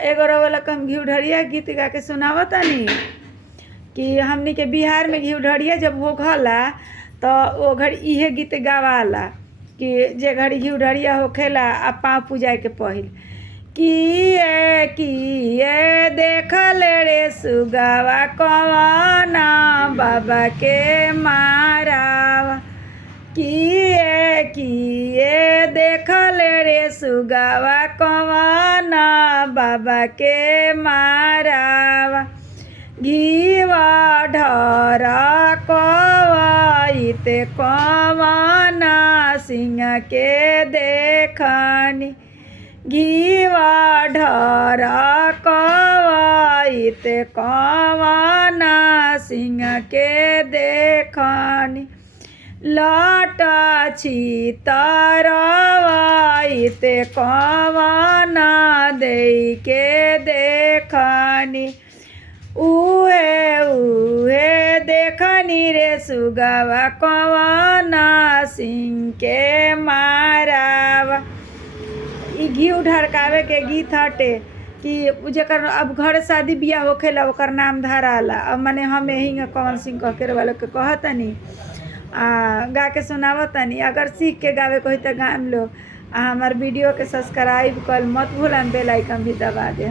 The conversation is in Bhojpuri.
एगो रउआ के हम घिउ ढरिया गीत गा के सुनावतानी कि हमनी के बिहार में घिउ ढरिया जब होखला तो वो घड़ी इहे गीत गावाला कि जे घड़ी घिउ ढरिया होखेला आ पाँव पूजाए के पहिल किए देखल रे सुगावा कवना बाबा के मारावा किए देखल रे सुगावा कवना बाबा के मारावा घीवा ढर कवाइते कवना सिंह के देखनी घीवा ढर कवाइते कवना सिंह के देखनी लटा छितरवाइते कवना दे के देखनी उहे देखनी रे सुगावा कवना सिंह के मारावा। इ घिउ ढरकावे के गीत हटे कि जेकर अब घर शादी बियाह होखेला ओकर नाम धराला। अब माने हम यही कवन सिंह कह के वालों के कहतनी गा के सुनावतनी। अगर सीख के गावे को तो गाम लो। हमार वीडियो के सब्सक्राइब कर मत भूलन, बेल आइकन भी दबा दे।